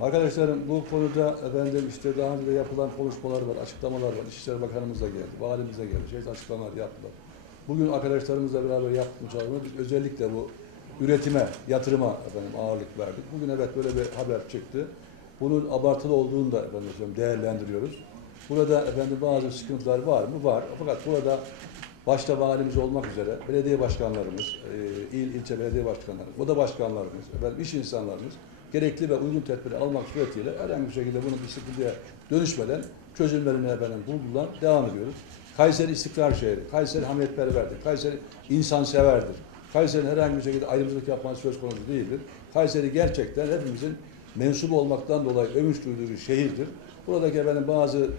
Arkadaşlarım bu konuda efendim işte daha önce yapılan konuşmalar var, açıklamalar var. İçişleri Bakanımız da geldi, valimiz de geldi. Şey açıklamalar yaptılar. Bugün arkadaşlarımızla beraber yaptığımız çalışmada biz özellikle bu üretime, yatırıma efendim ağırlık verdik. Bugün evet böyle bir haber çıktı. Bunun abartılı olduğunu da efendim değerlendiriyoruz. Burada efendim bazı sıkıntılar var mı? Var. Fakat burada başta valimiz olmak üzere belediye başkanlarımız, e, il ilçe belediye başkanlarımız, oda başkanlarımız, efendim iş insanlarımız gerekli ve uygun tedbiri almak suretiyle herhangi bir şekilde bunun bir sıkıntıya dönüşmeden çözümlerini efendim buldular. Devam ediyoruz. Kayseri istikrar şehri, Kayseri hamiyetperverdir, Kayseri insanseverdir. Kayseri'nin herhangi bir şekilde ayrımcılık yapması söz konusu değildir. Kayseri gerçekten hepimizin mensubu olmaktan dolayı övünç duyduğu şehirdir. Buradaki efendim bazı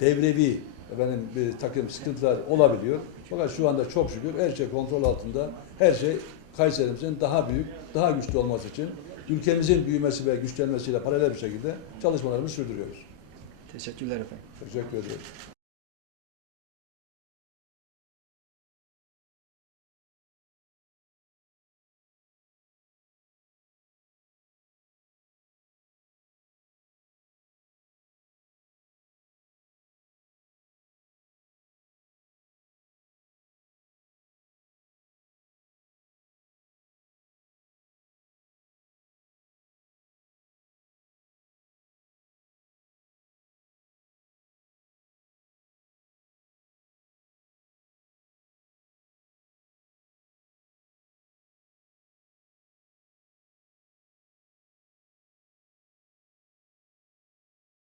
devlevi efendim bir takım sıkıntılar olabiliyor. Fakat şu anda çok şükür her şey kontrol altında. Her şey Kayserimizin daha büyük, daha güçlü olması için ülkemizin büyümesi ve güçlenmesiyle paralel bir şekilde çalışmalarımızı sürdürüyoruz. Teşekkürler efendim. Teşekkür ediyoruz.